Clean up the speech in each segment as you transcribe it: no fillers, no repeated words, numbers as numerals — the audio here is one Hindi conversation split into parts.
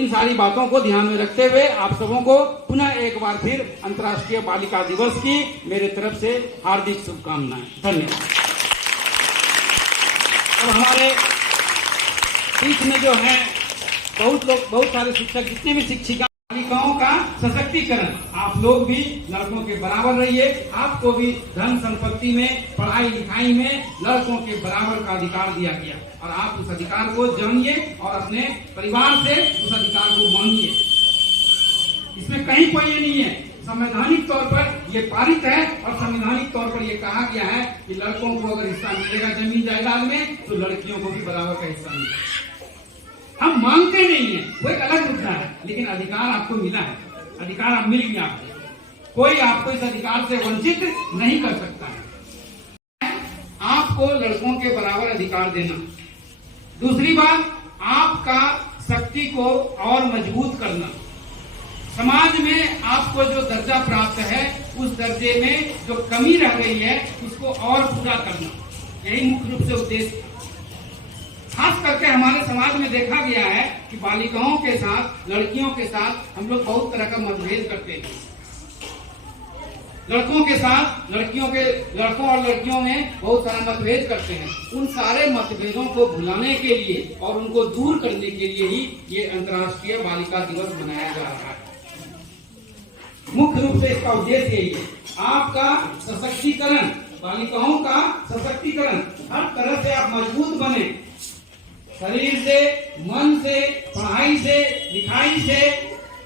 इन सारी बातों को ध्यान में रखते हुए आप सबों को पुनः एक बार फिर अंतर्राष्ट्रीय बालिका दिवस की मेरे तरफ से हार्दिक शुभकामनाएं। धन्यवाद। और हमारे बीच में जो है बहुत सारे शिक्षक, जितने भी शिक्षिका, बालिकाओं का सशक्तिकरण, आप लोग भी लड़कों के बराबर रहिए। आपको भी धन संपत्ति में, पढ़ाई लिखाई में लड़कों के बराबर का अधिकार दिया गया और आप उस अधिकार को जानिए और अपने परिवार से उस अधिकार को मानिए। इसमें कहीं कोई ये नहीं है, संवैधानिक तौर पर ये पारित है और संवैधानिक तौर पर ये कहा गया है कि लड़कों को अगर हिस्सा मिलेगा जमीन जायदाद में तो लड़कियों को भी बराबर का हिस्सा मिलेगा। हम मांगते नहीं है, वो एक अलग मुद्दा है, लेकिन अधिकार आपको मिला है, अधिकार आप मिल गया आपको, कोई आपको इस अधिकार से वंचित नहीं कर सकता है। आपको लड़कों के बराबर अधिकार देना। दूसरी बात, आपका शक्ति को और मजबूत करना। समाज में आपको जो दर्जा प्राप्त है उस दर्जे में जो कमी रह गई है उसको और पूरा करना, यही मुख्य रूप से उद्देश्य। खास करके हमारे समाज में देखा गया है कि बालिकाओं के साथ, लड़कियों के साथ हम लोग बहुत तरह का मतभेद करते हैं। लड़कों के साथ लड़कों और लड़कियों में बहुत सारा मतभेद करते हैं। उन सारे मतभेदों को भुलाने के लिए और उनको दूर करने के लिए ही ये अंतर्राष्ट्रीय बालिका दिवस मनाया जा रहा है। मुख्य रूप से इसका उद्देश्य यही है, आपका सशक्तिकरण, बालिकाओं का सशक्तिकरण, हर तरह से आप मजबूत बने, शरीर से, मन से, पढ़ाई से, लिखाई से,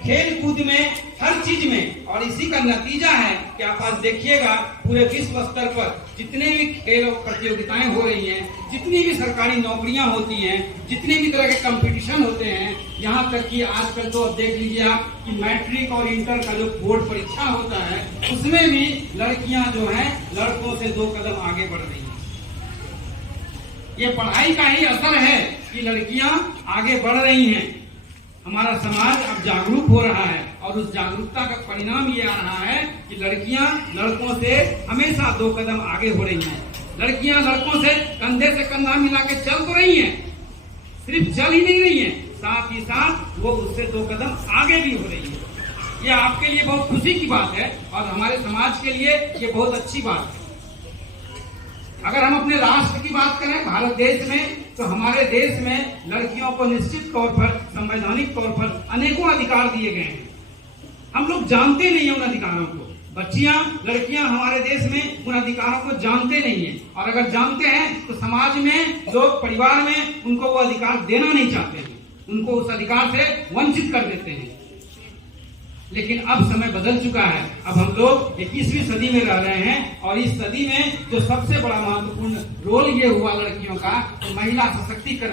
खेल कूद में, हर चीज में। और इसी का नतीजा है कि आप आज देखिएगा पूरे विश्व स्तर पर जितने भी खेल प्रतियोगिताएं हो रही हैं, जितनी भी सरकारी नौकरियां होती हैं, जितने भी तरह के कंपटीशन होते हैं, यहाँ तक कि आजकल तो अब देख लीजिए आप कि मैट्रिक और इंटर का जो बोर्ड परीक्षा होता है उसमें भी लड़कियां जो है लड़कों से 2 कदम आगे बढ़ रही हैं। ये पढ़ाई का ही असर है कि लड़कियां आगे बढ़ रही हैं। हमारा समाज अब जागरूक हो रहा है और उस जागरूकता का परिणाम ये आ रहा है कि लड़कियां लड़कों से हमेशा 2 कदम आगे हो रही हैं। लड़कियां लड़कों से कंधे से कंधा मिला के चल तो रही हैं, सिर्फ चल ही नहीं रही हैं, साथ ही साथ वो उससे 2 कदम आगे भी हो रही है। ये आपके लिए बहुत खुशी की बात है और हमारे समाज के लिए ये बहुत अच्छी बात है। अगर हम अपने राष्ट्र की बात करें, भारत देश में, तो हमारे देश में लड़कियों को निश्चित तौर पर, संवैधानिक तौर पर अनेकों अधिकार दिए गए हैं। हम लोग जानते नहीं हैं उन अधिकारों को। बच्चियां, लड़कियां हमारे देश में उन अधिकारों को जानते नहीं है और अगर जानते हैं तो समाज में, लोग परिवार में उनको वो अधिकार देना नहीं चाहते हैं, उनको उस अधिकार से वंचित कर देते हैं। लेकिन अब समय बदल चुका है, अब हम लोग 21वीं सदी में रह रहे हैं और इस सदी में जो सबसे बड़ा महत्वपूर्ण रोल ये हुआ लड़कियों का, तो महिला सशक्तिकरण।